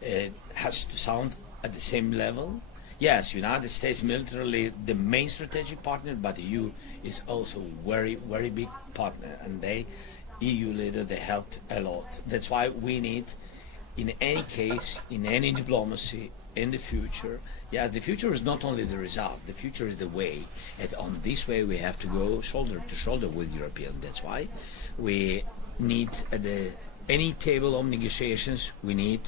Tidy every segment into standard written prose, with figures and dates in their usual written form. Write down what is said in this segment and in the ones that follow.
It has to sound at the same level. Yes, United States militarily the main strategic partner, but EU is also very, very big partner, and EU leader, they helped a lot. That's why we need, in any case, in any diplomacy, in the future, the future is not only the result, the future is the way, and on this way we have to go shoulder to shoulder with Europeans. That's why we need at any table of negotiations, we need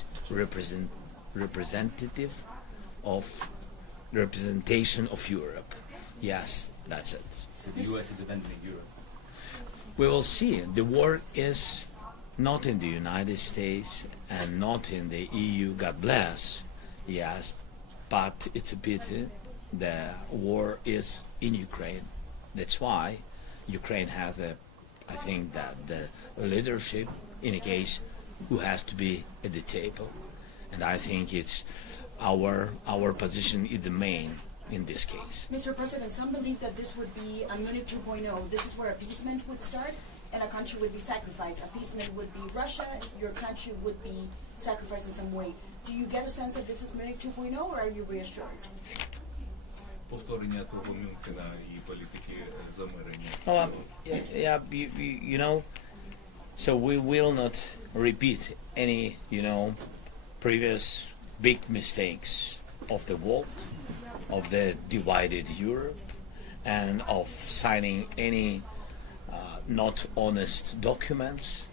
representation of Europe. Yes, that's it. The US is abandoning Europe. We will see. The war is not in the United States and not in the EU, God bless, yes, but it's a pity. The war is in Ukraine. That's why Ukraine has, I think, that the leadership, in a case, who has to be at the table. And I think it's our position is the main in this case. Mr. President, some believe that this would be a Munich 2.0. This is where appeasement would start and a country would be sacrificed. Appeasement would be Russia, your country would be sacrificed in some way. Do you get a sense that this is Munich 2.0 or are you reassured? Повторення того Мюнхена і політики замирення. You know, so we will not repeat any, previous big mistakes of the world, of the divided Europe, and of signing any not honest documents,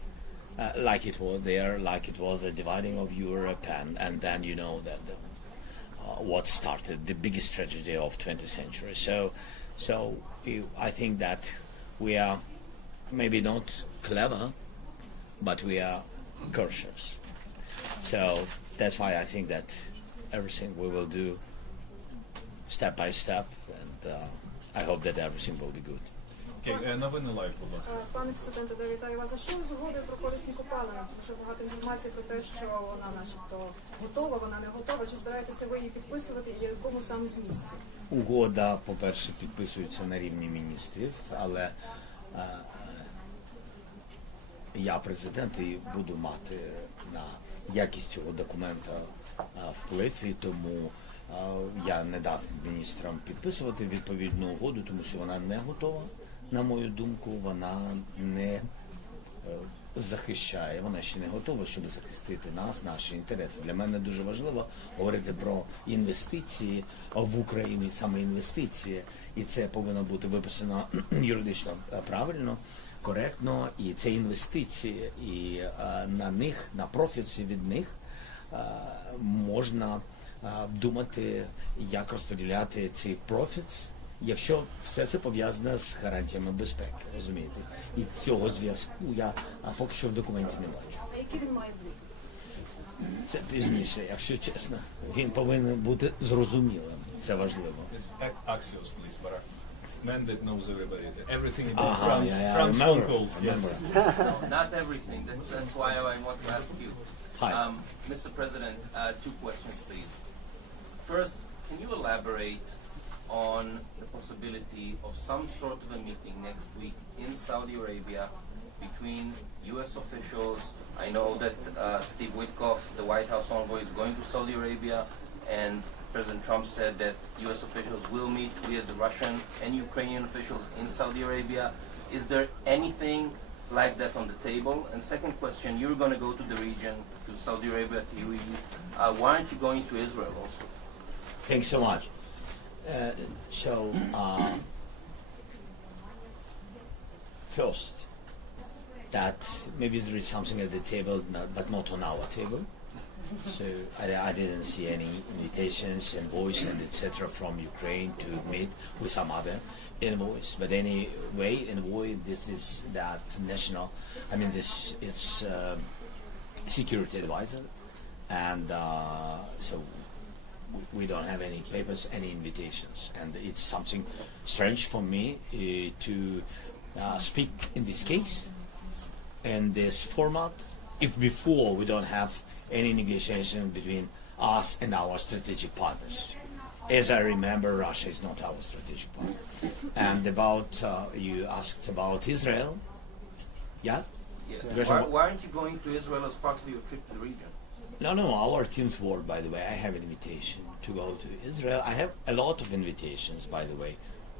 like it was there, like it was a dividing of Europe, and then that what started the biggest tragedy of 20th century. So I think that we are maybe not clever, but we are cautious. So that's why I think that everything we will do step by step, and I hope that everything will be good. Новини лайв, будь ласка. Пане президенте, вітаю вас. А що згодою про корисні копалини? Тому що багато інформації про те, що вона начебто готова, вона не готова. Чи збираєтеся ви її підписувати і в якому саме змісті? Угода, по-перше, підписується на рівні міністрів, але я президент і буду мати на якість цього документа вплив, і тому я не дав міністрам підписувати відповідну угоду, тому що вона не готова. На мою думку, вона не захищає, вона ще не готова, щоб захистити нас, наші інтереси. Для мене дуже важливо говорити про інвестиції в Україну, саме інвестиції, і це повинно бути виписано юридично правильно, коректно, і це інвестиції, і на них, на профіці від них можна думати, як розподіляти ці профіц, якщо все це пов'язане з гарантіями безпеки, розумієте? І цього зв'язку я поки що в документі не бачу. А який він має бути? Це пізніше, якщо чесно. Він повинен бути зрозумілим. Це важливо. Axios, please, Barak. Man that knows everybody. Everything about trans phone calls. Yes. No, not everything. That's why I want to ask you. Hi. Mr. President, two questions, please. First, can you elaborate on the possibility of some sort of a meeting next week in Saudi Arabia between U.S. officials? I know that Steve Witkoff, the White House envoy, is going to Saudi Arabia, and President Trump said that U.S. officials will meet with the Russian and Ukrainian officials in Saudi Arabia. Is there anything like that on the table? And second question, you're going to go to the region, to Saudi Arabia, to UAE. Why aren't you going to Israel also? Thanks so much. First, that maybe there is something at the table, but not on our table. So I didn't see any invitations, envoys, and etc. from Ukraine to meet with some other envoys. But anyway, envoy, this is that national. I mean, it's security advisor, and so we don't have any papers, any invitations, and it's something strange for me to speak in this case, in this format, if before we don't have any negotiation between us and our strategic partners. As I remember, Russia is not our strategic partner. And about, you asked about Israel, yeah? Yes. Why aren't you going to Israel as part of your trip to the region? No, our team's work, by the way, I have an invitation to go to Israel. I have a lot of invitations, by the way,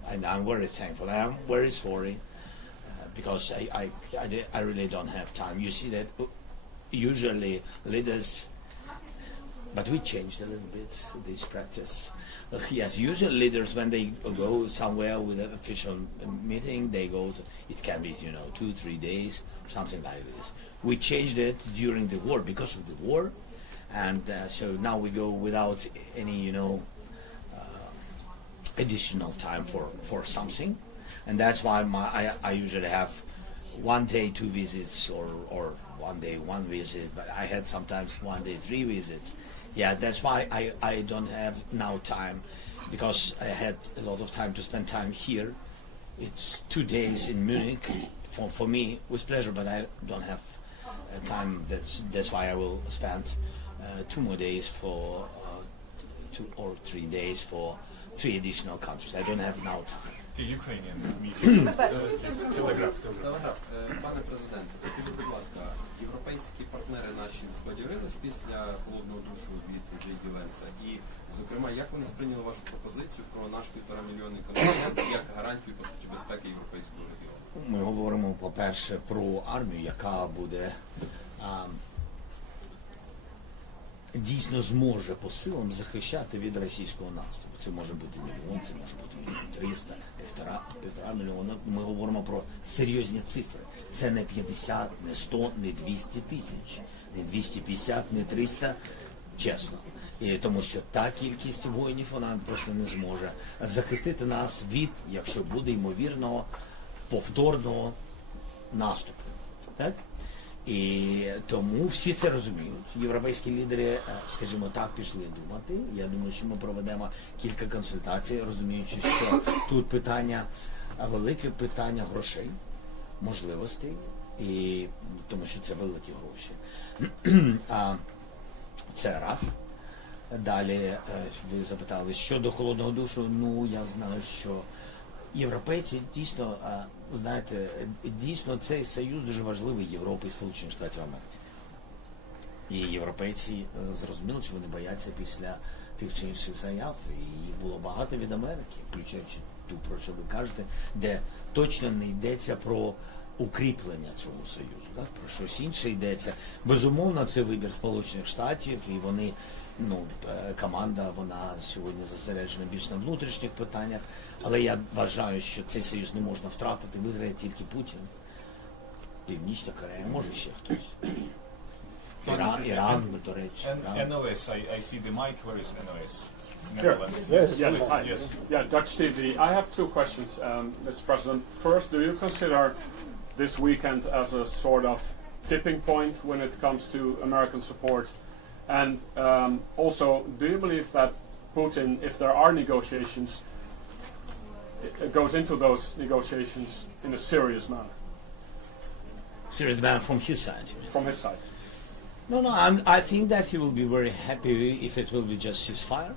and I'm very thankful. I'm very sorry because I really don't have time. You see that usually leaders, but we changed a little bit this practice. Yes, usually leaders, when they go somewhere with an official meeting, they go, it can be, 2-3 days, something like this. We changed it during the war because of the war, and so now we go without any, additional time for something, and that's why I usually have 1 day 2 visits or 1 day 1 visit, but I had sometimes 1 day 3 visits. Yeah, that's why I don't have now time, because I had a lot of time to spend time here. It's 2 days in Munich for me with pleasure, but I don't have time. That's why I will spend 2 more days for 2 or 3 days for 3 additional countries. I don't have now time. The Ukrainian media. Telegraph. Пане президенте, скажіть, будь ласка, європейські партнери наші збадьорились після холодного душу від Джей Ді Венса? І, зокрема, як вони сприйняли вашу пропозицію про наш 1,5 мільйонний контингент як гарантію, по суті, безпеки європейського регіону? Ми говоримо, по-перше, про армію, яка буде дійсно зможе по силам захищати від російського наступу. Це може бути 1 мільйон, це може бути 300, 1,5 мільйона. Ми говоримо про серйозні цифри. Це не 50, не 100, не 200 тисяч, не 250, не 300, чесно. І тому що та кількість воїнів, вона просто не зможе захистити нас від, якщо буде ймовірного, повторного наступу. Так? І тому всі це розуміють. Європейські лідери, скажімо так, пішли думати. Я думаю, що ми проведемо кілька консультацій, розуміючи, що тут питання, велике питання грошей, можливостей, і тому що це великі гроші. Це раз. Далі ви запитали, щодо холодного душу, я знаю, що європейці дійсно, знаєте, дійсно цей союз дуже важливий Європи і Сполучених Штатів Америки. І європейці зрозуміли, що вони бояться після тих чи інших заяв, і їх було багато від Америки, включаючи ту, про що ви кажете, де точно не йдеться про укріплення цього союзу, так? Про щось інше йдеться. Безумовно, це вибір Сполучених Штатів, і вони, команда, вона сьогодні зосереджена більш на внутрішніх питаннях, але я вважаю, що цей союз не можна втратити, виграє тільки Путін, Північна Корея, може ще хтось. Іран, до речі. NOS, I see the mic. Where is NOS? Sure. Netherlands. Yes. Yeah, Dutch TV. I have 2 questions, Mr. President. First, do you consider this weekend as a sort of tipping point when it comes to American support? And also, do you believe that Putin, if there are negotiations, goes into those negotiations in a serious manner? Serious man from his side. From his side? No, I think that he will be very happy if it will be just ceasefire.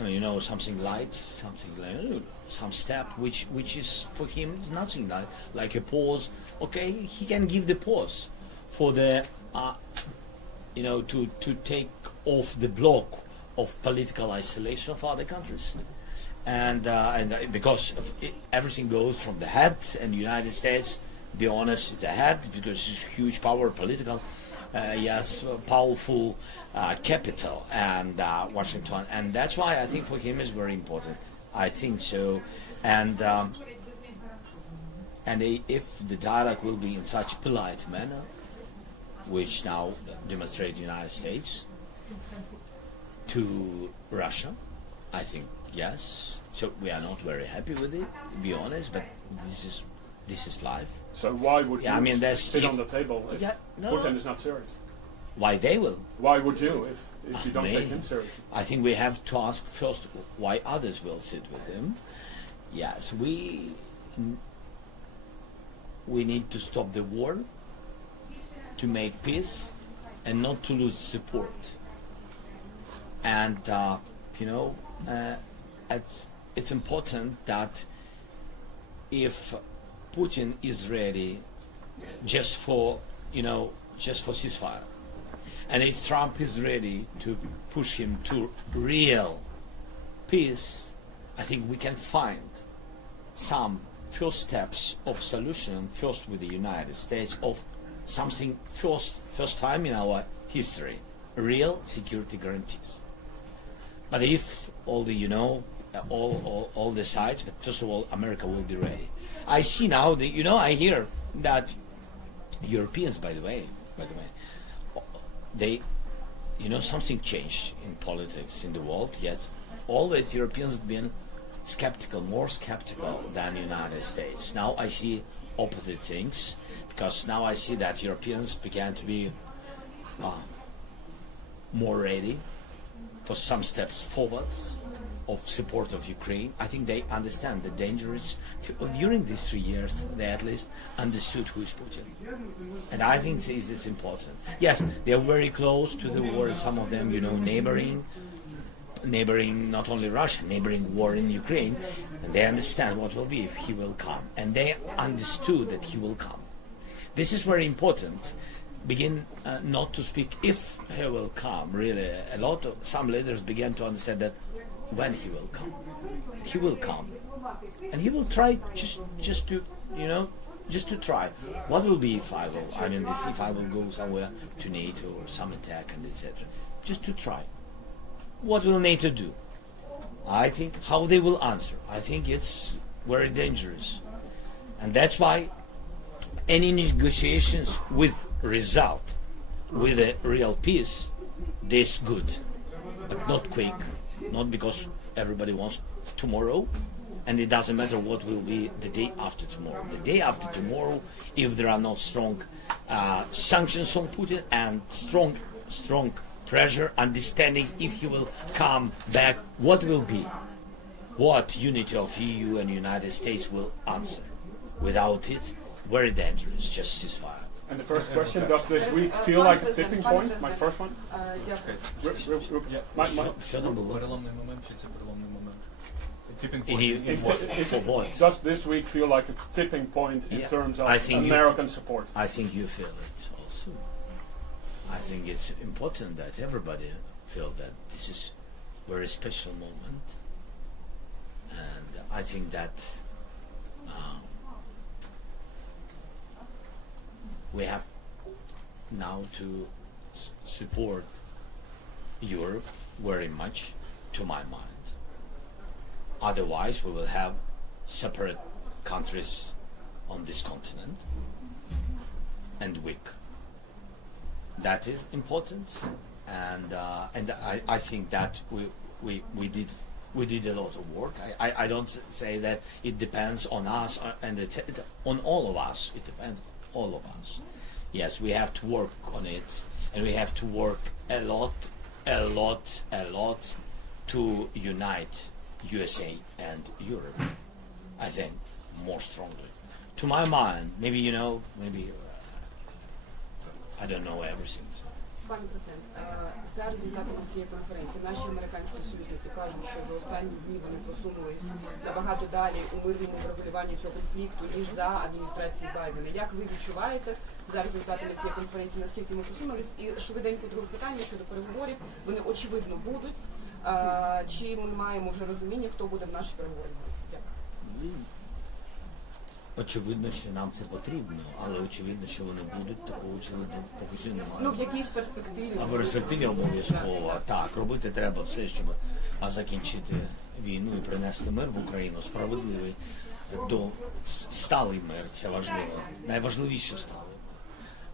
I mean, something light, something like some step, which is for him nothing like a pause. Okay, he can give the pause for the, to take off the block of political isolation of other countries, and because everything goes from the head, and the United States, be honest, the head, because it's huge power, political. Powerful capital, and Washington, and that's why I think for him is very important. I think so, and if the dialogue will be in such polite manner, which now demonstrate the United States to Russia, I think yes. So we are not very happy with it, to be honest, but this is life. So why would you sit on the table if Putin is not serious? Why they will? Why would you if you don't take him seriously? I think we have to ask first why others will sit with him. Yes, we need to stop the war, to make peace, and not to lose support. And it's important that if Putin is ready just for ceasefire, And if Trump is ready to push him to real peace, I think we can find some first steps of solution, first with the United States, of something first time in our history, real security guarantees. But if all the, all the sides, but first of all, America will be ready. I see now, I hear that Europeans, by the way, they, something changed in politics in the world. Yes, always Europeans have been skeptical, more skeptical than the United States. Now I see opposite things, because now I see that Europeans began to be more ready for some steps forward of support of Ukraine. I think they understand the dangers. During these 3 years, they at least understood who is Putin. And I think this is important. Yes, they are very close to the war, some of them, neighboring not only Russia, neighboring war in Ukraine, and they understand what will be if he will come. And they understood that he will come. This is very important. Begin not to speak if he will come. Really, some leaders began to understand that when he will come, and he will try just to try. What will be if I will? If I will go somewhere to NATO or some attack and etc. Just to try. What will NATO do? I think how they will answer. I think it's very dangerous, and that's why any negotiations with result, with a real peace, this good, but not quick, not because everybody wants tomorrow, and it doesn't matter what will be the day after tomorrow. The day after tomorrow, if there are not strong sanctions on Putin and strong pressure, understanding if he will come back, what will be? What unity of EU and United States will answer? Without it, very dangerous, just ceasefire. And the first question, does this week feel like a tipping point? My first one? Переломний момент, чи це переломний момент? Tipping point. For what? Does this week feel like a tipping point in terms of American support? I think you feel it also. I think it's important that everybody feel that this is a very special moment. And I think that we have now to support Europe very much, to my mind. Otherwise, we will have separate countries on this continent and weak. That is important, and I think that we did a lot of work. I don't say that it depends on us and on all of us. It depends on all of us. Yes, we have to work on it, and we have to work a lot to unite USA and Europe. I think more strongly. To my mind, maybe I don't know everything. Пане президент, за результатами цієї конференції наші американські союзники кажуть, що за останні дні вони просунулись набагато далі у мирному врегулюванні цього конфлікту, ніж за адміністрації Байдена. Як ви відчуваєте за результатами цієї конференції, наскільки ми просунулись? І швиденько друге питання щодо переговорів. Вони очевидно будуть. Чи ми маємо вже розуміння, хто буде в нашій переговорі? Дякую. Очевидно, що нам це потрібно, але очевидно, що вони будуть, такого очевидно поки що немає. Ну, в якійсь перспективі. А в перспективі обов'язково. Так, робити треба все, щоб закінчити війну і принести мир в Україну, справедливий, сталий мир, це важливо. Найважливіше сталий мир.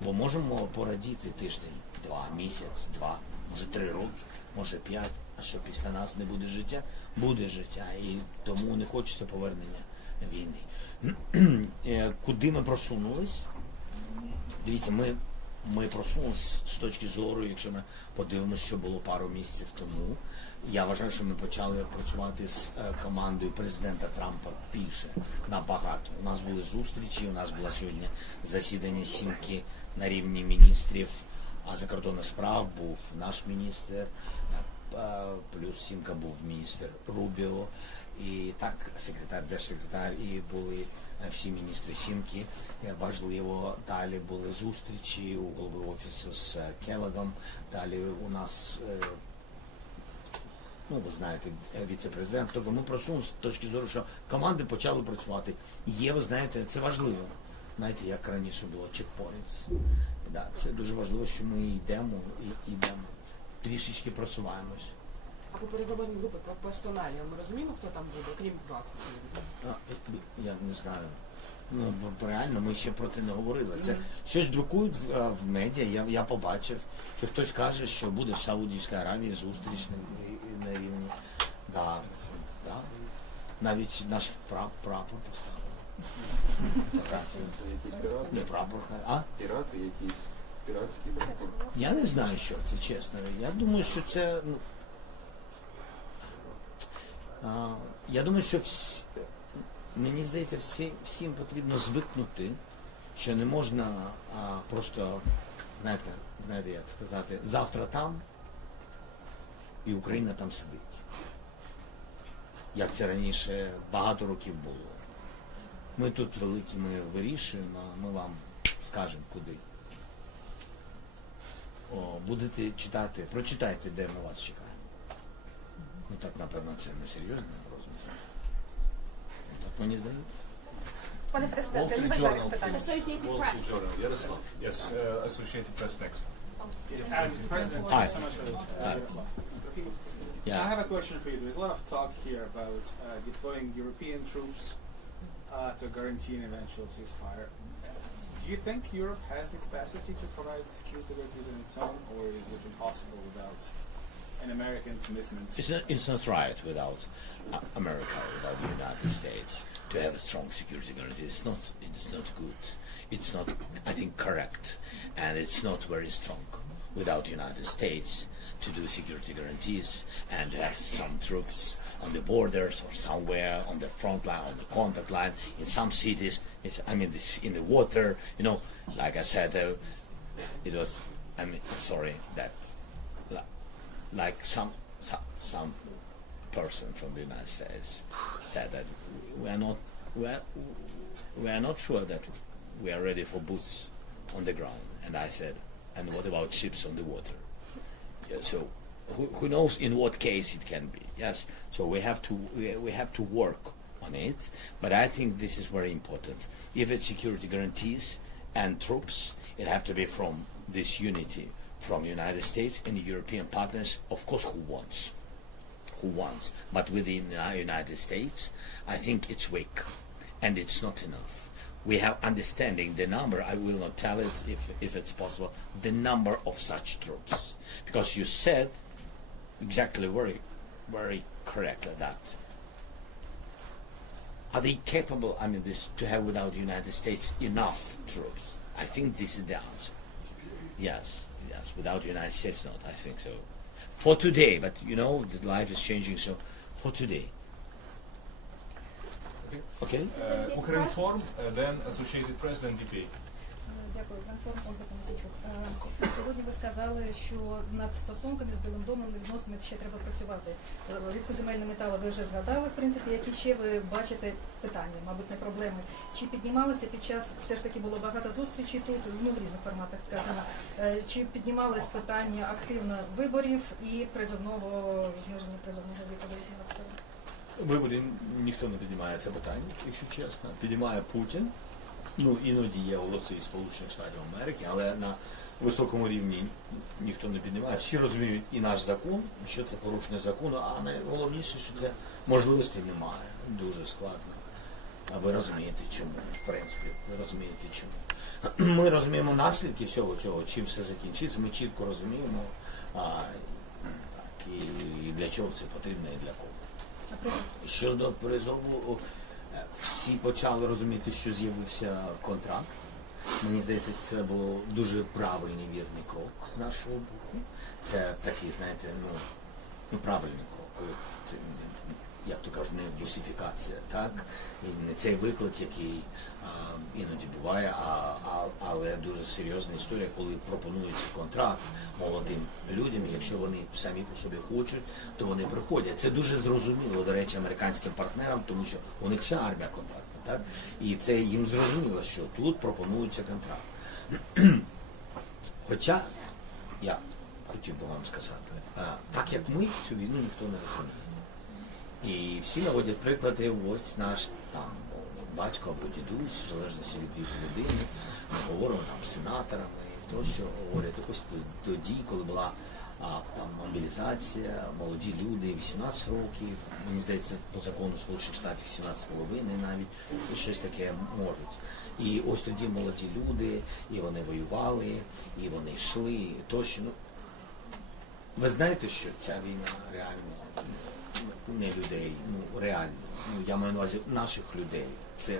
Бо можемо порадіти тиждень, 2, місяць, 2, може 3 роки, може 5, а що після нас не буде життя? Буде життя, і тому не хочеться повернення війни. Куди ми просунулись? Дивіться, ми просунулись з точки зору, якщо ми подивимося, що було пару місяців тому. Я вважаю, що ми почали працювати з командою президента Трампа більше, набагато. У нас були зустрічі, у нас було сьогодні засідання сімки на рівні міністрів закордонних справ, був наш міністр, плюс сімка був міністр Рубіо. І так секретар, держсекретар, і були всі міністри сімки. Важливо, далі були зустрічі у голови офісу з Келлогом. Далі у нас, ну ви знаєте, віце-президент. Тобто ми просунулися з точки зору, що команди почали працювати. Є, ви знаєте, це важливо. Знаєте, як раніше було, чекпоінт. Да, це дуже важливо, що ми йдемо і йдемо. Трішечки просуваємось. А по переговорній групі про персоналію ми розуміємо, хто там буде, крім вас? Я не знаю. Ну, реально, ми ще про це не говорили. Це щось друкують в медіа, я побачив, що хтось каже, що буде в Саудівській Аравії зустріч на рівні. Да. Навіть наш прапор поставили. Не прапор, а? Пірати якісь, піратський прапор. Я не знаю, що це, чесно. Я думаю, що це... я думаю, що мені здається, всім потрібно звикнути, що не можна просто, знаєте, як сказати, завтра там і Україна там сидить. Як це раніше багато років було. Ми тут великі, ми вирішуємо, ми вам скажемо куди. Будете читати, прочитайте, де ми вас чекаємо. Ну так, напевно, це не серйозно, розумію. Так мені здається. Пане президенте, Wall Street немає Journal, питання. Wall Street Journal, Yaroslav. Yes, Associated Press next. Mr. President, Hi. thank you so much for this. I Yeah. have a question for you. There's a lot of talk here about deploying European troops to guarantee an eventual ceasefire. Do you think Europe has the capacity to provide security guarantees on its own, or is it impossible without an American commitment? It's not right without America, without the United States, to have a strong security guarantee. It's not good. It's not, I think, correct, and it's not very strong without the United States to do security guarantees and to have some troops on the borders or somewhere on the front line, on the contact line. In some cities, this in the water, like I said, it was, I'm sorry that, like some person from the United States said that we are not sure that we are ready for boots on the ground. And I said, and what about ships on the water? Yeah, so who knows in what case it can be? Yes. So we have to work on it. But I think this is very important. If it's security guarantees and troops, it have to be from this unity, from the United States and the European partners, of course, who wants. But within the United States, I think it's weak, and it's not enough. We have understanding the number, I will not tell it if it's possible, the number of such troops. Because you said exactly very, very correctly that. Are they capable, to have without the United States enough troops? I think this is the answer. Yes, without the United States not, I think so. For today, but the life is changing, so for today. Okay? Ukrinform, then Associated Press, then DPA. Дякую. Конформ Ольга Панасичук. Сьогодні ви сказали, що над стосунками з Білим домом і відносинами ще треба працювати. Рідкоземельні метали ви вже згадали, в принципі, які ще ви бачите питання, мабуть, не проблеми. Чи піднімалися під час, все ж таки було багато зустрічей тут, в різних форматах вказано, чи піднімались питання активно виборів і зниження призовного віку до 18 років? Виборів ніхто не піднімає це питання, якщо чесно. Піднімає Путін. Іноді є голоси із Сполучених Штатів Америки, але на високому рівні ніхто не піднімає. Всі розуміють і наш закон, що це порушення закону, а найголовніше, що це можливості немає. Дуже складно. А ви розумієте чому, в принципі, ви розумієте чому. Ми розуміємо наслідки всього цього, чим все закінчиться, ми чітко розуміємо, і для чого це потрібно, і для кого. Що до призову, всі почали розуміти, що з'явився контракт. Мені здається, це було дуже правильний, вірний крок з нашого боку. Це такий, знаєте, правильний крок. як то кажуть, не бусифікація, так? І не цей виклик, який іноді буває, але дуже серйозна історія, коли пропонується контракт молодим людям, і якщо вони самі по собі хочуть, то вони приходять. Це дуже зрозуміло, до речі, американським партнерам, тому що у них вся армія контрактна, так? І це їм зрозуміло, що тут пропонується контракт. Хоча, я хотів би вам сказати, так як ми, цю війну ніхто не розуміє. І всі наводять приклади, ось наш там батько або дідусь, в залежності від віку людини, ми говоримо там з сенаторами, тощо говорять, ось тоді, коли була там мобілізація, молоді люди, 18 років, мені здається, по закону Сполучених Штатів 17,5 навіть, і щось таке можуть. І ось тоді молоді люди, і вони воювали, і вони йшли, і тощо. Ну, ви знаєте, що ця війна реально не людей, ну реально, ну я маю на увазі наших людей, це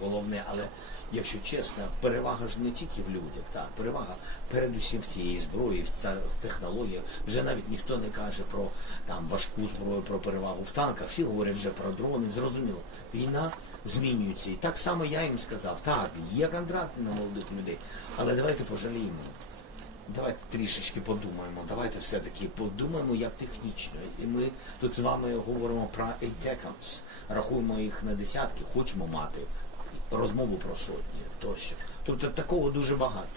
головне, але якщо чесно, перевага ж не тільки в людях, так, перевага передусім в тієї зброї, в технології, вже навіть ніхто не каже про там важку зброю, про перевагу в танках, всі говорять вже про дрони, зрозуміло, війна змінюється, і так само я їм сказав, так, є контракти на молодих людей, але давайте пожаліємо. Давайте трішечки подумаємо, давайте все-таки подумаємо, як технічно. І ми тут з вами говоримо про ATACMS, рахуємо їх на десятки, хочемо мати розмову про сотні тощо. Тобто такого дуже багато.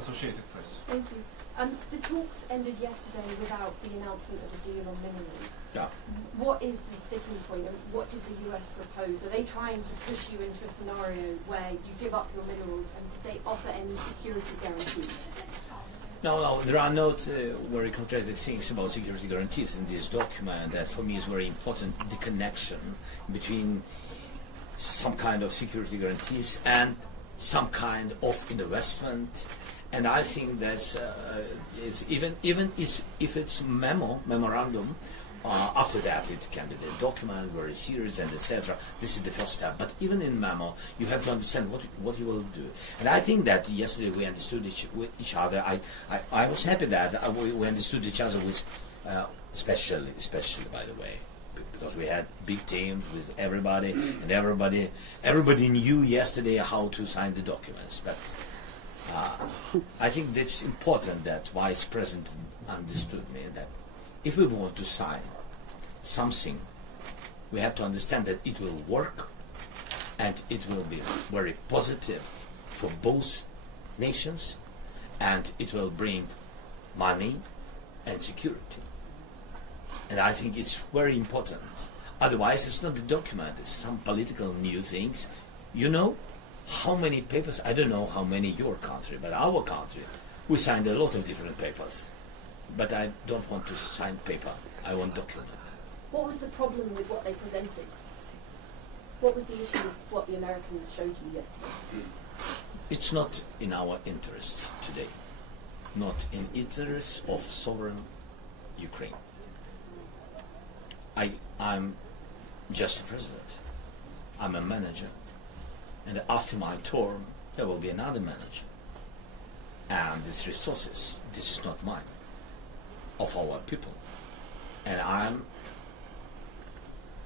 Associated Press. Thank you. The talks ended yesterday without the announcement of a deal on minerals. Yeah. What is the sticking point and what did the US propose? Are they trying to push you into a scenario where you give up your minerals and did they offer any security guarantees? No, there are not very contradictory things about security guarantees in this document. That for me is very important, the connection between some kind of security guarantees and some kind of investment. And I think that's even if it's memorandum, after that it can be the document, very serious and etc. This is the first step. But even in memo, you have to understand what you will do. And I think that yesterday we understood each other. I was happy that we understood each other with, especially by the way, because we had big teams with everybody, and everybody knew yesterday how to sign the documents. But I think that's important that Vice President understood me, that if we want to sign something, we have to understand that it will work and it will be very positive for both nations and it will bring money and security. And I think it's very important. Otherwise, it's not a document, it's some political new things. You know how many papers, I don't know how many your country, but our country, we signed a lot of different papers. But I don't want to sign paper, I want document. What was the problem with what they presented? What was the issue with what the Americans showed you yesterday? It's not in our interest today, not in interest of sovereign Ukraine. I'm just a president, I'm a manager, and after my term there will be another manager. And these resources, this is not mine, of our people. And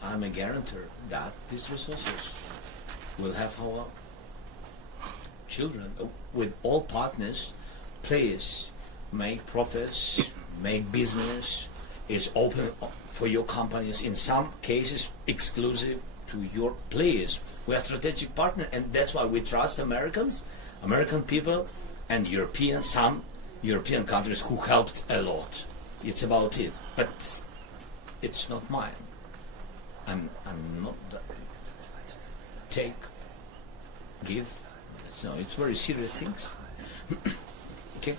I'm a guarantor that these resources will have our children, with all partners, players, make profits, make business, is open for your companies, in some cases exclusive to your players. We are strategic partner, and that's why we trust Americans, American people, and some European countries who helped a lot. It's about it, but it's not mine. I'm not take, give. No, it's very serious things. Okay.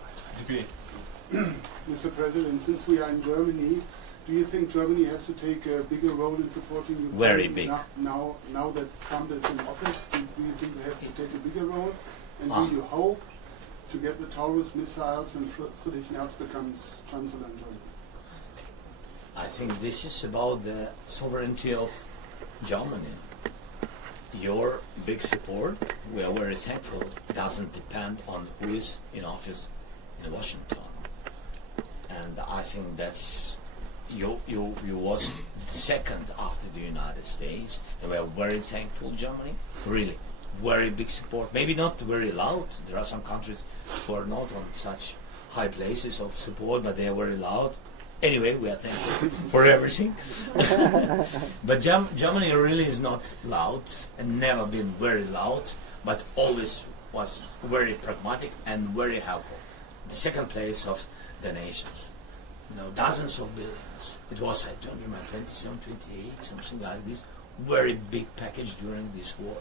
Mr. President, since we are in Germany, do you think Germany has to take a bigger role in supporting Ukraine? Very big. Now that Trump is in office, do you think they have to take a bigger role? And do you hope to get the Taurus missiles when Friedrich Merz becomes Chancellor in Germany? I think this is about the sovereignty of Germany. Your big support, we are very thankful, doesn't depend on who is in office in Washington. And I think that's you was second after the United States, and we are very thankful, Germany, really, very big support. Maybe not very loud. There are some countries who are not on such high places of support, but they are very loud. Anyway, we are thankful for everything. But Germany really is not loud and never been very loud, but always was very pragmatic and very helpful. The second place of the nations. You know, dozens of billions. It was, I don't remember, 27, 28, something like this. Very big package during this war.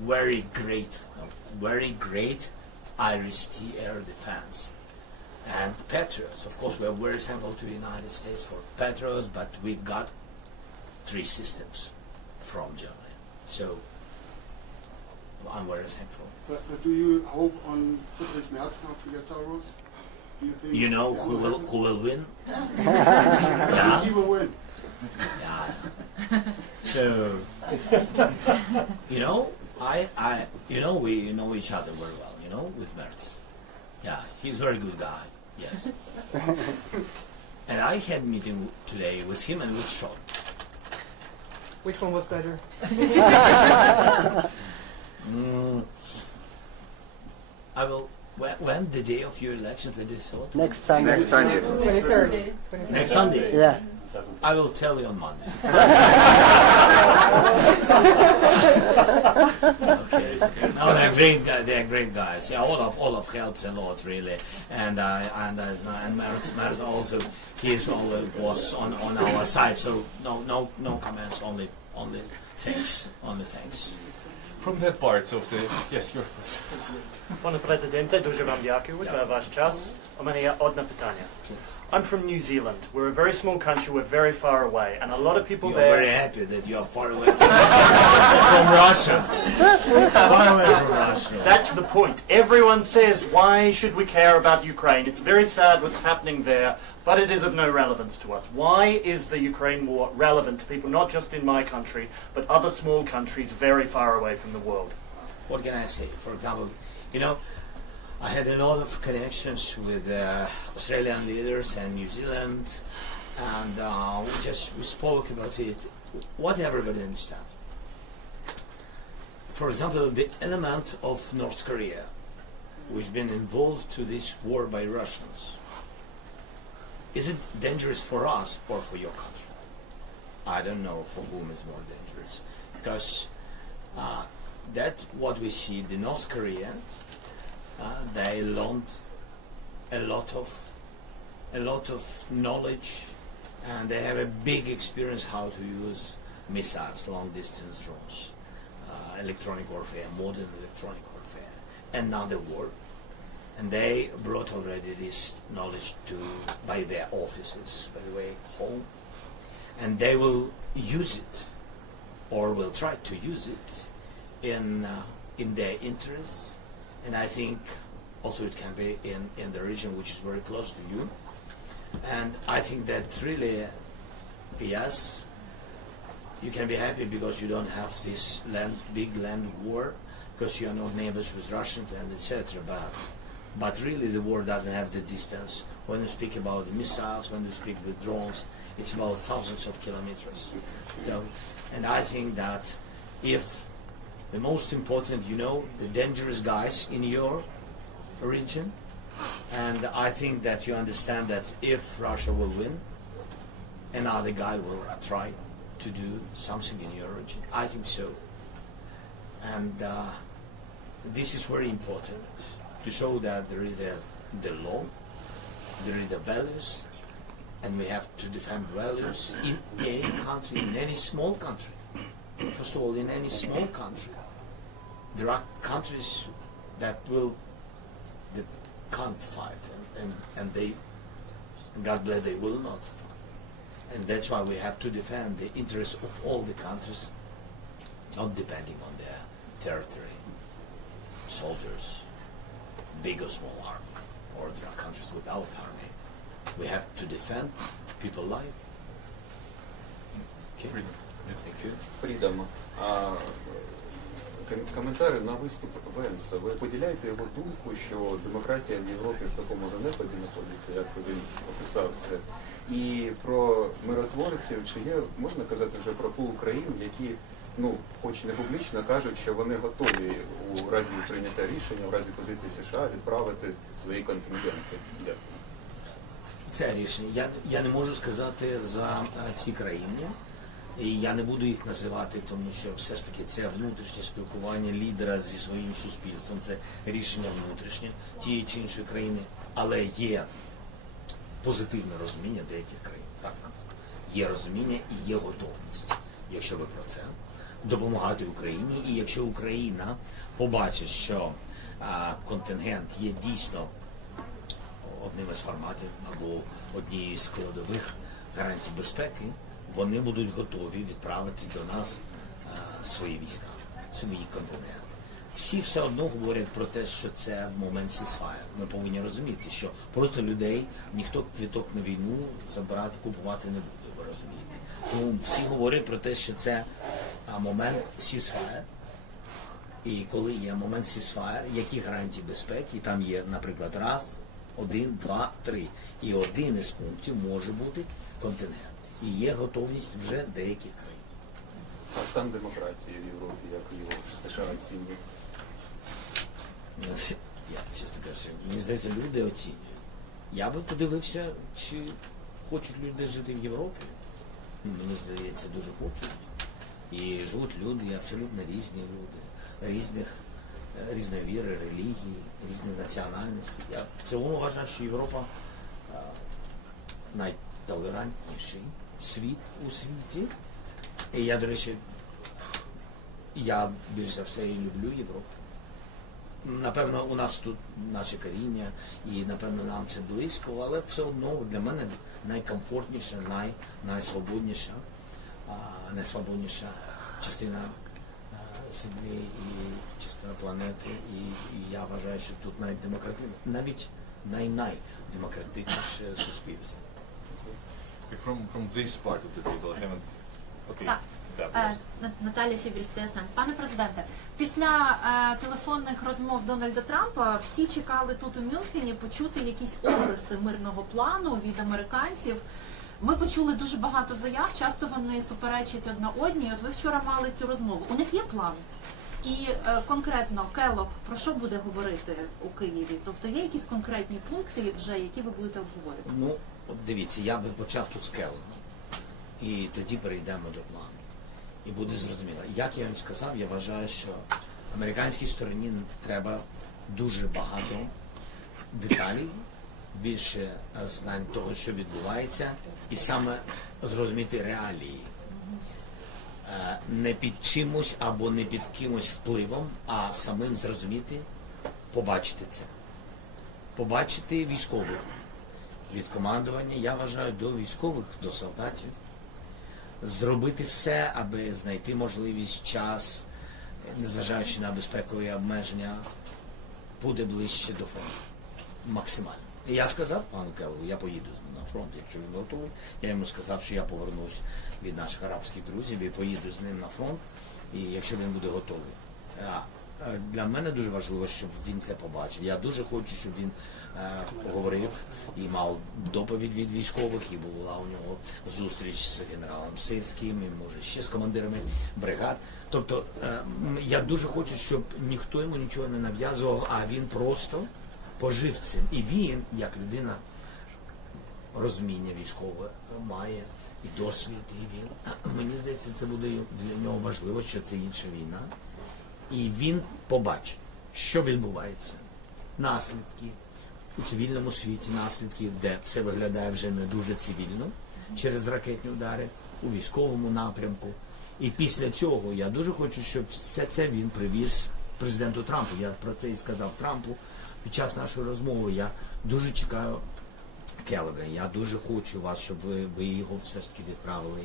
Very great Irish air defense. And Patriots, of course, we are very thankful to the United States for Patriots, but we've got 3 systems from Germany. So I'm very thankful. But do you hope on Friedrich Merz now to get Taurus? Do you think? You know who will win? He will win. Yeah. So you know, we know each other very well. You know, with Merz. Yeah, he's a very good guy. Yes. And I had a meeting today with him and with Scholz. Which one was better? I will. When the day of your election, 23rd? Next Sunday. 23rd. Next Sunday? Yeah. I will tell you on Monday. Okay. No, they're great guys. Yeah, Olaf helped a lot, really, and Merz also. Was on our side. So no comments. Only thanks. Only thanks. From that part of the yes, your Пане президенте, дуже вам дякую за ваш час. У мене є одне питання. I'm from New Zealand. We're a very small country. We're very far away, and a lot of people You're there. very happy that you are far away from Russia. Far away from Russia. That's the point. Everyone says, why should we care about Ukraine? It's very sad what's happening there, but it is of no relevance to us. Why is the Ukraine war relevant to people, not just in my country, but other small countries very far away from the world? What can I say? For example, you know, I had a lot of connections with Australian leaders and New Zealand, and we spoke about it. What everybody understands. For example, the element of North Korea, which has been involved to this war by Russians, is it dangerous for us or for your country? I don't know for whom is more dangerous, because that what we see, the North Koreans. They learned a lot of knowledge, and they have a big experience how to use missiles, long-distance drones, electronic warfare, modern electronic warfare, another war. And they brought already this knowledge by their offices, by the way, home, and they will use it, or will try to use it in their interests. And I think also it can be in the region which is very close to you. And I think that really, yes, you can be happy because you don't have this big land war, because you are not neighbors with Russians and etc. But really the war doesn't have the distance. When you speak about missiles, when you speak with drones, it's about thousands of kilometers. So, and I think that if the most important, you know, the dangerous guys in your region, and I think that you understand that if Russia will win, another guy will try to do something in your region. I think so. And this is very important to show that there is the law, there is the values, and we have to defend values in any country, in any small country. First of all, in any small country. There are countries that can't fight, and they, God bless, they will not fight. And that's why we have to defend the interests of all the countries, not depending on their territory, soldiers, big or small army, or there are countries without army. We have to defend people's life. Okay. Thank you. Freedom. Коментарі на виступ Венса. Ви поділяєте його думку, що демократія в Європі в такому занепаді знаходиться, як він описав це? І про миротворців, чи є, можна казати вже про пул країн, які, ну, хоч не публічно кажуть, що вони готові у разі прийняття рішення, у разі позиції США відправити свої контингенти? Дякую. Це рішення. Я не можу сказати за ці країни, і я не буду їх називати, тому що все ж таки це внутрішнє спілкування лідера зі своїм суспільством, це рішення внутрішнє тієї чи іншої країни, але є позитивне розуміння деяких країн. Так, є розуміння і є готовність, якщо ви про це, допомагати Україні, і якщо Україна побачить, що контингент є дійсно одним із форматів або однією з складових гарантій безпеки, вони будуть готові відправити до нас свої війська, свої контингенти. Всі все одно говорять про те, що це в момент ceasefire. Ми повинні розуміти, що просто людей ніхто квіток на війну забирати, купувати не буде, ви розумієте. Тому всі говорять про те, що це момент ceasefire. І коли є момент ceasefire, які гарантії безпеки, там є, наприклад, раз, 1, 2, 3. І один із пунктів може бути контингент. І є готовність вже деяких країн. А стан демократії в Європі, як його в США оцінюють? Я, чесно кажучи, мені здається, люди оцінюють. Я би подивився, чи хочуть люди жити в Європі. Мені здається, дуже хочуть. І живуть люди, абсолютно різні люди, різної віри, релігії, різних національностей. Я в цілому вважаю, що Європа найтолерантніший світ у світі. І я, до речі, я більш за все і люблю Європу. Напевно, у нас тут наше коріння, і, напевно, нам це близько, але все одно для мене найкомфортніша, найсвободніша частина землі і частина планети. І я вважаю, що тут навіть найдемократичніше суспільство. From this part of the table, I haven't... Okay. Так. Наталія Фібріх-Тесен. Пане президенте, після телефонних розмов Дональда Трампа всі чекали тут у Мюнхені почути якісь обриси мирного плану від американців. Ми почули дуже багато заяв, часто вони суперечать одна одній. От ви вчора мали цю розмову. У них є план? І конкретно Келлог про що буде говорити у Києві? Тобто є якісь конкретні пункти вже, які ви будете обговорювати? Ну, от дивіться, я би почав тут з Келлога. І тоді перейдемо до плану. І буде зрозуміло. Як я вам сказав, я вважаю, що американській стороні треба дуже багато деталей, більше знань того, що відбувається, і саме зрозуміти реалії. Не під чимось або не під кимось впливом, а самим зрозуміти, побачити це. Побачити військових. Від командування, я вважаю, до військових, до солдатів. Зробити все, аби знайти можливість, час, незважаючи на безпекові обмеження, буде ближче до фронту. Максимально. І я сказав пану Келлогу, я поїду з ним на фронт, якщо він готовий. Я йому сказав, що я повернусь від наших арабських друзів і поїду з ним на фронт, і якщо він буде готовий. Для мене дуже важливо, щоб він це побачив. Я дуже хочу, щоб він говорив і мав доповідь від військових, і була у нього зустріч з генералом Сирським, і може ще з командирами бригад. Тобто я дуже хочу, щоб ніхто йому нічого не нав'язував, а він просто пожив цим. І він, як людина, розуміння військове має, і досвід, і він. Мені здається, це буде для нього важливо, що це інша війна. І він побачить, що відбувається. Наслідки у цивільному світі, наслідки, де все виглядає вже не дуже цивільно, через ракетні удари, у військовому напрямку. І після цього я дуже хочу, щоб все це він привіз президенту Трампу. Я про це і сказав Трампу під час нашої розмови. Я дуже чекаю Келлога. Я дуже хочу вас, щоб ви його все ж таки відправили.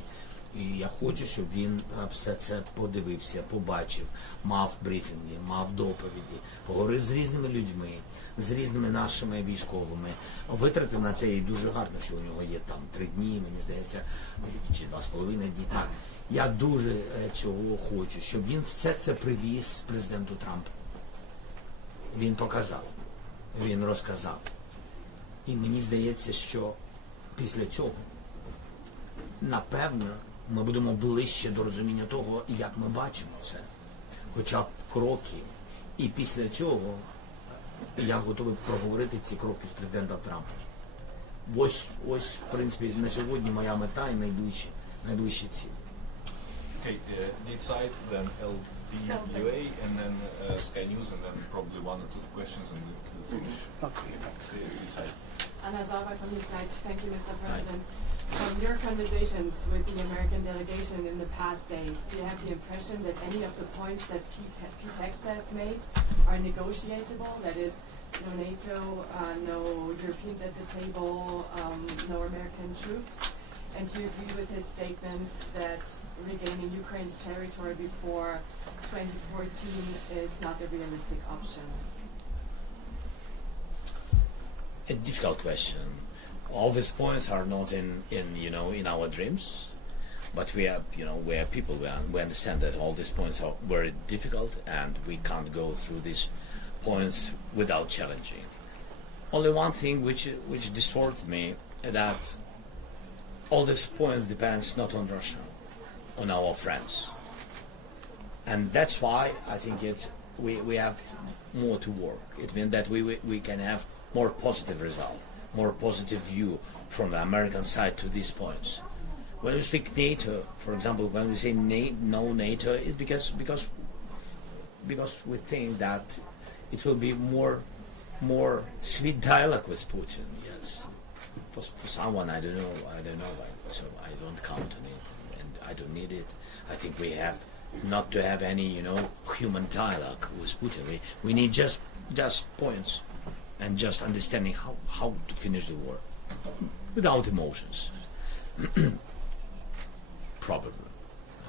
І я хочу, щоб він все це подивився, побачив, мав брифінги, мав доповіді, поговорив з різними людьми, з різними нашими військовими. Витратив на це і дуже гарно, що у нього є там 3 дні, мені здається, чи 2,5 дні. Так, я дуже цього хочу, щоб він все це привіз президенту Трампу. Він показав, він розказав. І мені здається, що після цього, напевно, ми будемо ближче до розуміння того, як ми бачимо це. Хоча б кроки. І після цього я готовий проговорити ці кроки з президентом Трампом. Ось, в принципі, на сьогодні моя мета і найближчі цілі. Okay, decide, then LBUA, and then Sky News, and then probably one or two questions, and we'll finish. Okay. Decide. Anna Zava from the site. Thank you, Mr. President. From your conversations with the American delegation in the past days, do you have the impression that any of the points that PTEX has made are negotiable? That is, no NATO, no Europeans at the table, no American troops? And do you agree with his statement that regaining Ukraine's territory before 2014 is not a realistic option? A difficult question. All these points are not in our dreams, but we are people. We understand that all these points are very difficult, and we can't go through these points without challenging. Only one thing which distorted me, that all these points depends not on Russia, on our friends, and that's why I think we have more to work. It means that we can have more positive result, more positive view from the American side to these points. When we speak NATO, for example, when we say no NATO, it's because we think that it will be more sweet dialogue with Putin. Yes, for someone I don't know, so I don't count on it, and I don't need it. I think we have not to have any human dialogue with Putin. We need just points. And just understanding how to finish the war without emotions. Probably.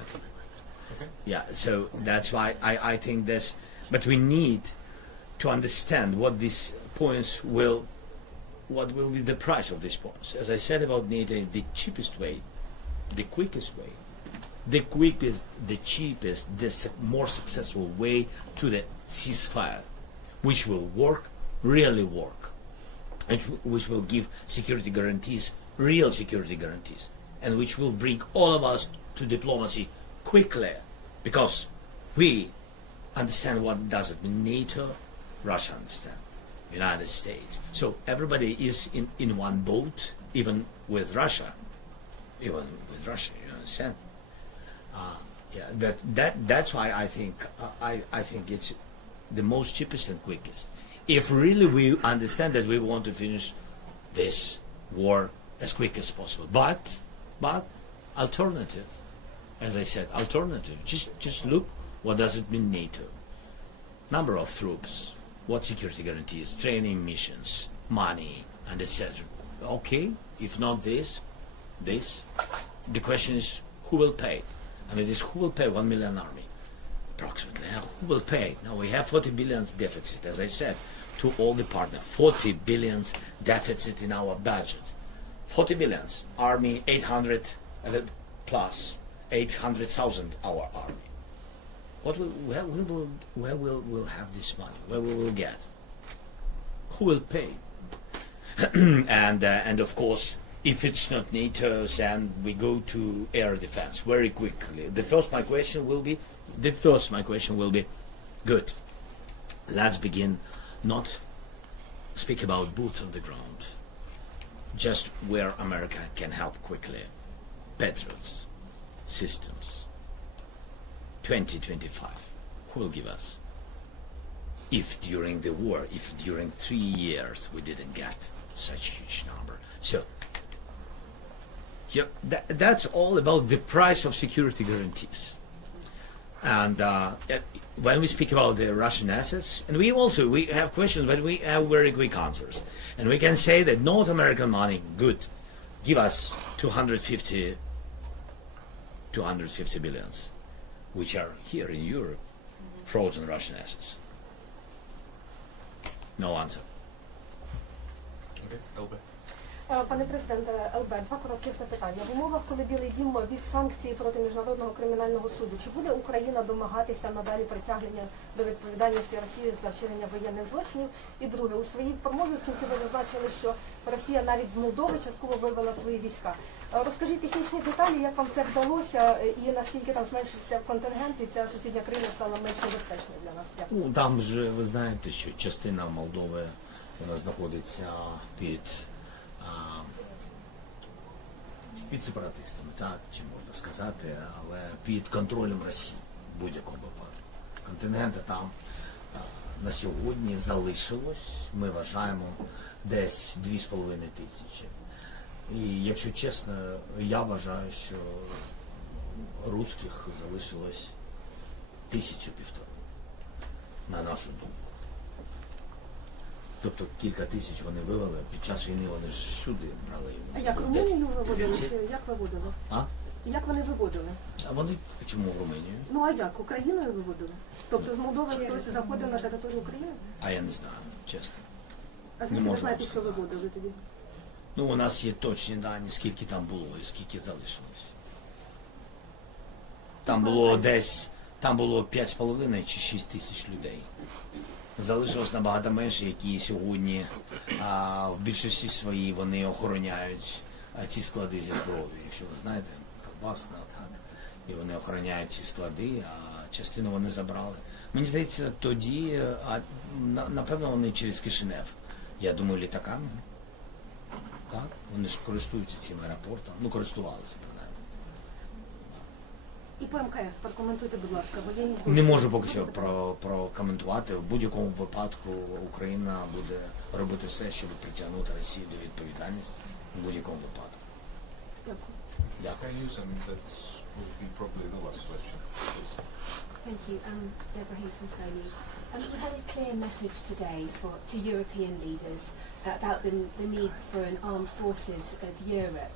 Okay. Yeah, so that's why I think this, but we need to understand what these points what will be the price of these points. As I said about NATO, the cheapest way, the quickest way, the cheapest, the more successful way to the ceasefire, which will work, really work, and which will give security guarantees, real security guarantees, and which will bring all of us to diplomacy quickly, because we understand what does it mean. NATO, Russia understand, United States. So everybody is in one boat, even with Russia, you understand. That's why I think it's the most cheapest and quickest. If really we understand that we want to finish this war as quick as possible, but alternative, as I said, alternative. Just look, what does it mean NATO? Number of troops, what security guarantees, training missions, money, and etc. Okay, if not this, the question is who will pay, and it is who will pay 1 million army. Approximately. Who will pay? Now we have 40 billion deficit, as I said, to all the partners. 40 billion deficit in our budget. 40 billion. Army 800 plus 800,000 our army. Where we'll have this money? Where we will get? Who will pay? and of course, if it's not NATO, then we go to air defense very quickly. The first my question will be, good. Let's begin not speak about boots on the ground, just where America can help quickly. Patriots, systems. 2025, who will give us? If during the war, if during 3 years we didn't get such huge number. So, yeah, that's all about the price of security guarantees. And when we speak about the Russian assets, and we have questions, but we have very quick answers. And we can say that North American money, good, give us 250 billions, which are here in Europe, frozen Russian assets. No answer. Okay, Elbe. Пане президенте, ЛБ, два коротких запитання. В умовах, коли Білий Дім ввів санкції проти Міжнародного кримінального суду, чи буде Україна домагатися надалі притягнення до відповідальності Росії за вчинення воєнних злочинів? І друге, у своїй промові в кінці ви зазначили, що Росія навіть з Молдови частково вивела свої війська. Розкажіть технічні деталі, як вам це вдалося і наскільки там зменшився контингент і ця сусідня країна стала менш небезпечною для нас? Дякую. Ну, там же ви знаєте, що частина Молдови вона знаходиться під сепаратистами, так, чи можна сказати, але під контролем Росії в будь-якому випадку. Контингента там на сьогодні залишилось, ми вважаємо, десь 2,5 тисячі. І якщо чесно, я вважаю, що русських залишилось 1,5 тисячі, на нашу думку. Тобто кілька тисяч вони вивели, під час війни вони ж всюди брали. А як Румунію виводили? Як виводили? А? Як вони виводили? А вони чому в Румунію? Ну а як? Україною виводили? Тобто з Молдови хтось заходив на територію України? А я не знаю, чесно. А звідки ви знаєте, що виводили тоді? Ну, у нас є точні дані, скільки там було і скільки залишилось. Там було десь, там було 5,5 чи 6 тисяч людей. Залишилось набагато менше, які сьогодні в більшості своїй вони охороняють ці склади зі зброєю. Якщо ви знаєте, колбасна, так, і вони охороняють ці склади, а частину вони забрали. Мені здається, тоді, напевно, вони через Кишинев, я думаю, літаками. Так? Вони ж користуються цим аеропортом, ну користувалися, принаймні. І по МКС прокоментуйте, будь ласка, воєнні злочини. Не можу поки що прокоментувати. В будь-якому випадку Україна буде робити все, щоб притягнути Росію до відповідальності в будь-якому випадку. Дякую. Дякую. And that will be probably the last question. Please. Thank you. Deborah Hayes from Sky News. You had a clear message today to European leaders about the need for an armed forces of Europe.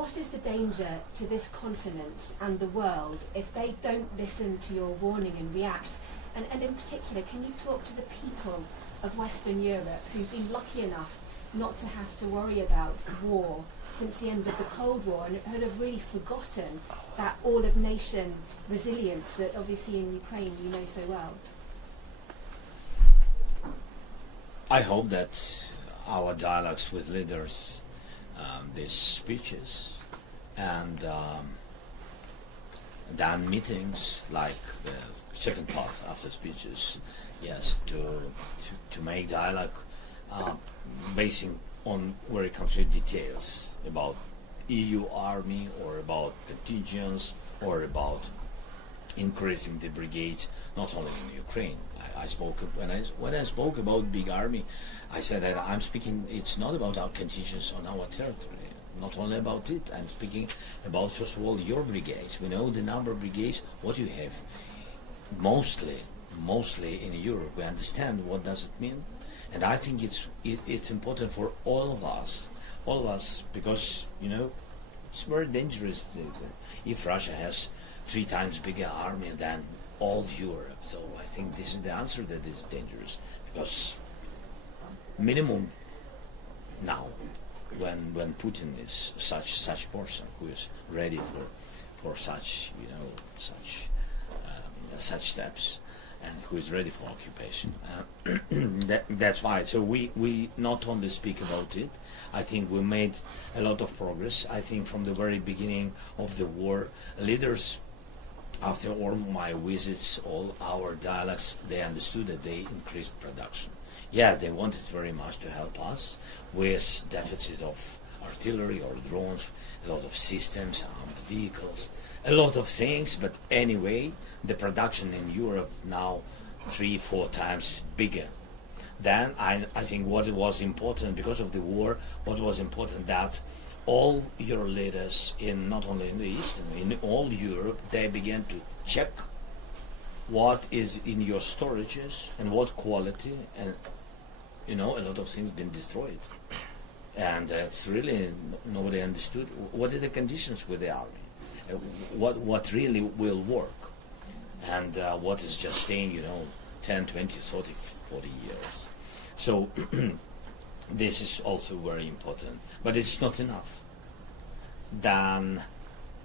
What is the danger to this continent and the world if they don't listen to your warning and react? And in particular, can you talk to the people of Western Europe who've been lucky enough not to have to worry about war since the end of the Cold War and who have really forgotten that all-of-nation resilience that obviously in Ukraine you know so well? I hope that our dialogues with leaders, these speeches, and then meetings like the second part after speeches, yes, to make dialogue basing on very concrete details about EU army or about contingents or about increasing the brigades, not only in Ukraine. I spoke when I spoke about big army, I said that I'm speaking. It's not about our contingents on our territory. Not only about it. I'm speaking about first of all your brigades. We know the number of brigades. What you have, mostly in Europe. We understand what does it mean, and I think it's important for all of us, because you know it's very dangerous if Russia has 3 times bigger army than all Europe. So I think this is the answer that is dangerous, because minimum now, when Putin is such person who is ready for such, you know, such steps, and who is ready for occupation. That's why. So we not only speak about it. I think we made a lot of progress. I think from the very beginning of the war, leaders, after all my visits, all our dialogues, they understood that they increased production. Yeah, they wanted very much to help us with deficit of artillery or drones, a lot of systems, armed vehicles, a lot of things, but anyway, the production in Europe now 3-4 times bigger. Then I think what was important, because of the war, what was important that all Euro leaders, not only in the East, in all Europe, they began to check what is in your storages and what quality, and you know, a lot of things been destroyed. And that's really, nobody understood what are the conditions with the army, what really will work, and what is just staying, you know, 10, 20, 30, 40 years. So This is also very important, but it's not enough. Then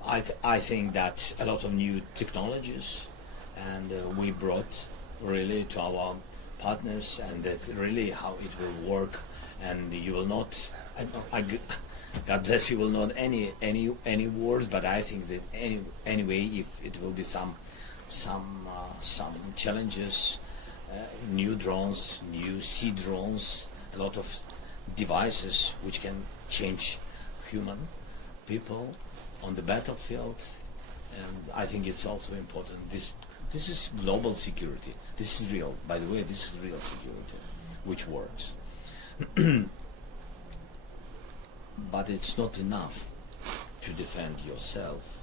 I think that a lot of new technologies, and we brought really to our partners, and that really how it will work, and you will not. God bless you. Will not any words, but I think that anyway, if it will be some challenges, new drones, new sea drones, a lot of devices which can change human people on the battlefield, and I think it's also important. This is global security. This is real. By the way, this is real security, which works. But it's not enough to defend yourself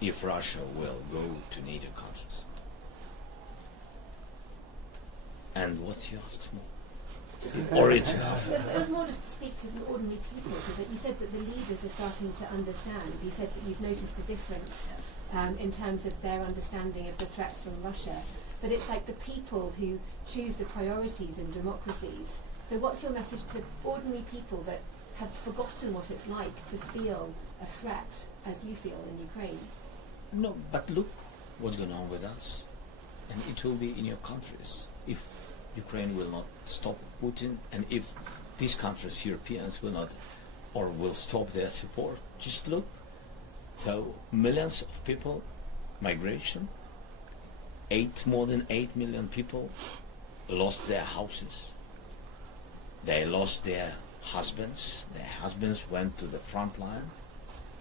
if Russia will go to NATO countries. And what you asked more? Or it's enough? It was more just to speak to the ordinary people, because you said that the leaders are starting to understand. You said that you've noticed a difference in terms of their understanding of the threat from Russia. But it's like the people who choose the priorities in democracies. So what's your message to ordinary people that have forgotten what it's like to feel a threat as you feel in Ukraine? No, but look what's going on with us. And it will be in your countries if Ukraine will not stop Putin, and if these countries, Europeans, will not or will stop their support. Just look. So millions of people, migration, more than 8 million people lost their houses. They lost their husbands. Their husbands went to the front line.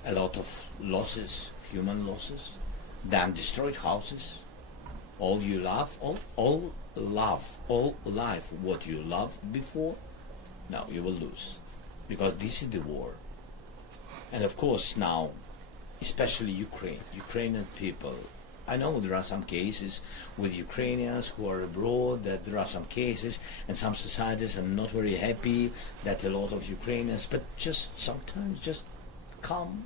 A lot of losses, human losses. Then destroyed houses. All you love, all life, what you loved before, now you will lose. Because this is the war. And of course now, especially Ukrainian people, I know there are some cases with Ukrainians who are abroad, that there are some cases, and some societies are not very happy that a lot of Ukrainians, but just sometimes just come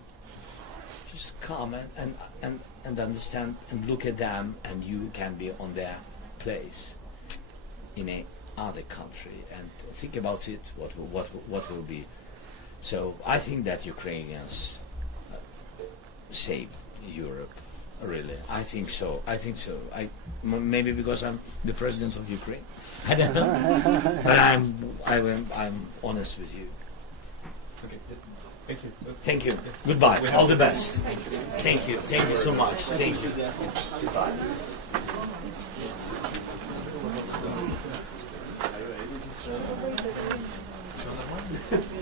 and understand and look at them, and you can be on their place in a other country and think about it, what will be. So I think that Ukrainians saved Europe. Really, I think so. Maybe because I'm the president of Ukraine. I don't know, but I'm honest with you. Okay, thank you. Thank you. Goodbye. All the best. Thank you. Thank you so much. Thank you. Goodbye. Все нормально?